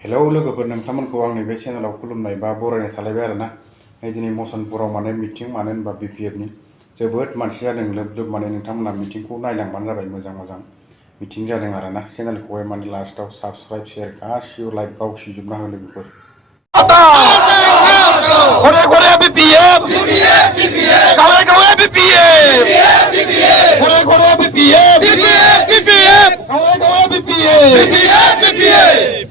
hello लोगोफोर नोंथांमोनखौ आंनि बे चेनेलाव खुलुमनाय बा बरायनाय थालायबाय आरोना दिनै मसलपुराव माने मिटिं मानो होनबा बिपिएफनि जोबोद मानसि जादों लोब लोब माने नोंथांमोना मिटिंखौ नायलांबानो जाबाय मोजां मिटिं जादों आरोना चेनेलखौहाय माने लास्टआव साबस्क्राइब शेयार गासिबो लाइक गावसिजोबना हो लोगोफोर घरे घरे बीपीएफ गावे गावे बीपीएफ घरे घरे बीपीएफ गावे गावे बीपीएफ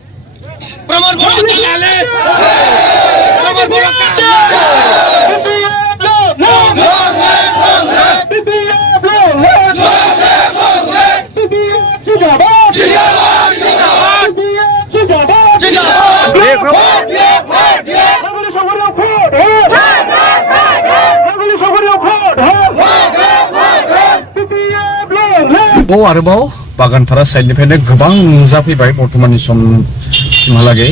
प्रमोद बोलो चलाले प्रमोद बोलो आरोबाव बागानपारा साइडनिफ्रायनो गोबां नुजाफैबाय बर्तमाननि समसिमहालागै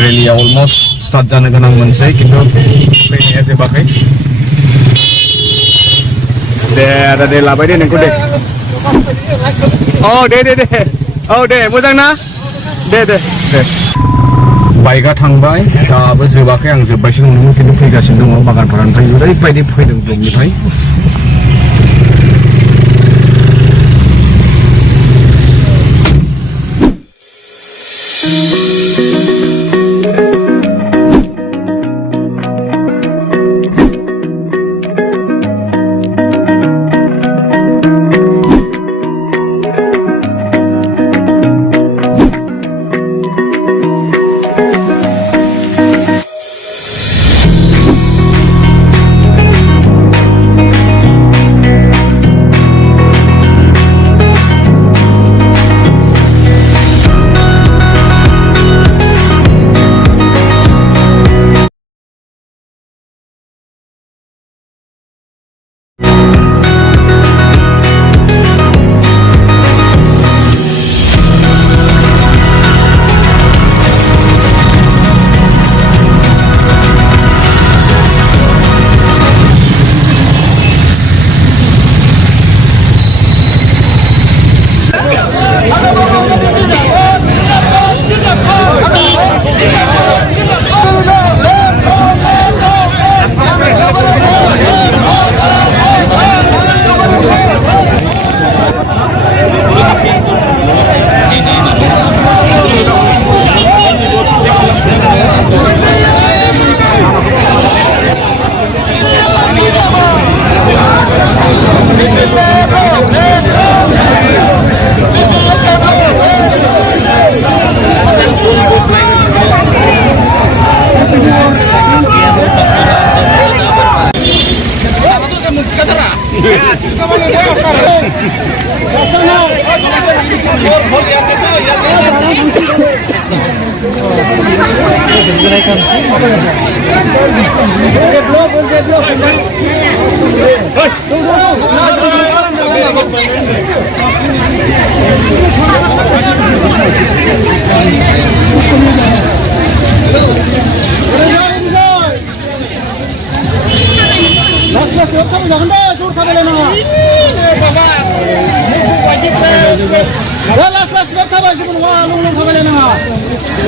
रेलिया अलमस्ट स्टार्ट जानो गोनां मोनसै खिन्थु फैनाया जोबाखै दे लाबाय दे नोंखौ दे दे मोजां ना दे बाइकआ थांबाय दाबो जोबाखै आं जोब्बायसो नंदोंमोन खिन्थु फैगासिनो दङ बागानपारानिफ्राय ओरैबायदि फैदों ब्लकनिफ्राय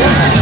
Las